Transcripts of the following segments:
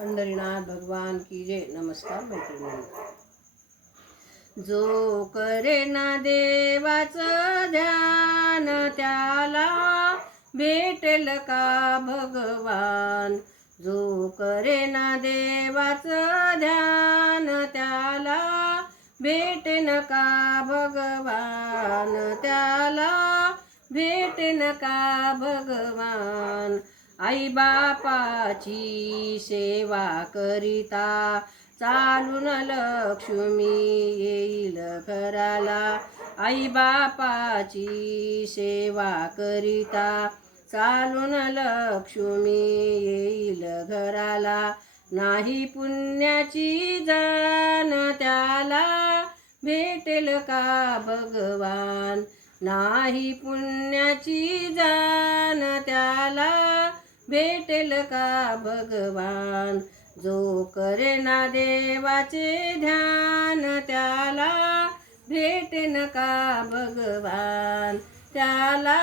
पंढरीनाथ भगवान की जय। नमस्कार मैत्रिणींनो. जो करे ना देवाचं ध्यान त्याला भेटेल का भगवान. जो करे ना देवाचं ध्यान त्याला भेटेन का भगवान. त्याला भेटेन का भगवान. आई बापाची सेवा करिता चालून लक्ष्मी येईल घराला. आई बापाची सेवा करिता चालून लक्ष्मी येईल घराला. नाही पुण्याची जाण त्याला भेटेल का भगवान. नाही पुण्याची जाण त्याला भेटेल का भगवान. जो करे ना देवाचे ध्यान त्याला भेटेन का भगवान. त्याला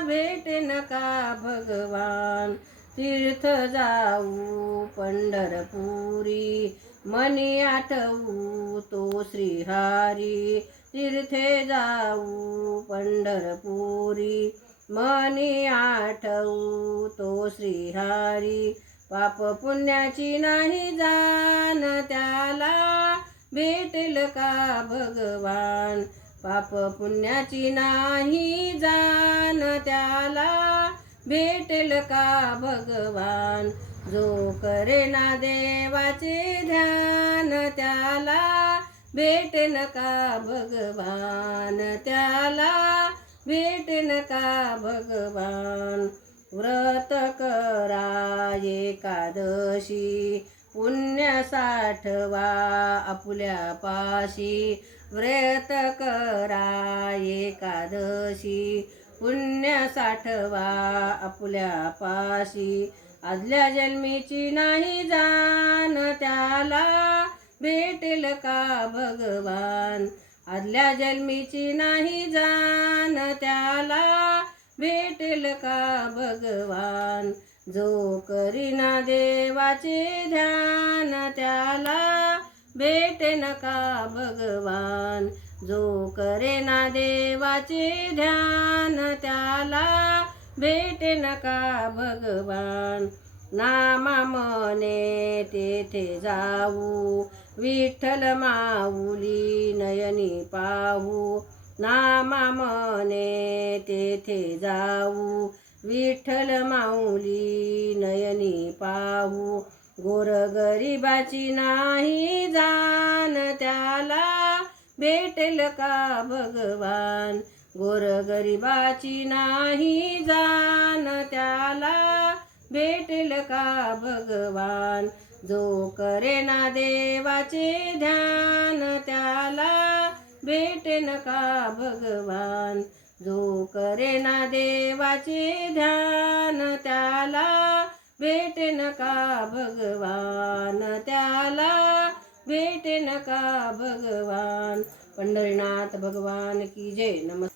भेटेन का भगवान. तीर्थ जाऊ पंढरपुरी मनी आठवू तो श्रीहरी. तीर्थे जाऊ पंढरपुरी मनी आठवू तो श्रीहरी. पाप पुण्याची नाही जाण त्याला भेटेल का भगवान. पाप पुण्याची नाही जाण त्याला भेटेल का भगवान. जो करे ना देवाचे ध्यान त्याला भेटेन का भगवान. त्याला भेटेन का भगवान. व्रत करा एकादशी पुण्य साठवा आपुल्या पाशी. व्रत करा एकादशी पुण्य साठवा आपुल्या पाशी. आदल्या जन्मीची नाही जाण त्याला भेटेल का भगवान. आदल्या जन्मीची नाही जाण त्याला भेटेल का भगवान. जो करीना देवाचे ध्यान त्याला भेटेन का भगवान. जो करेना देवाचे ध्यान त्याला भेटेन का भगवान. नामा मने तेथे जाऊ विठ्ठल माऊली नयनी पाहू. नामा मने तेथे जाऊ विठ्ठल माऊली नयनी पाहू. गोरगरिबाची नाही जाण त्याला भेटेल का भगवान. गोरगरिबाची नाही जाण त्याला भेटेल का भगवान. जो करेना देवाचे ध्यान त्याला भेटेन का भगवान. जो करेना देवाचे ध्यान त्याला भेटेन का भगवान. त्याला भेटेन का भगवान. पंढरीनाथ भगवान की जय. नमस्कार.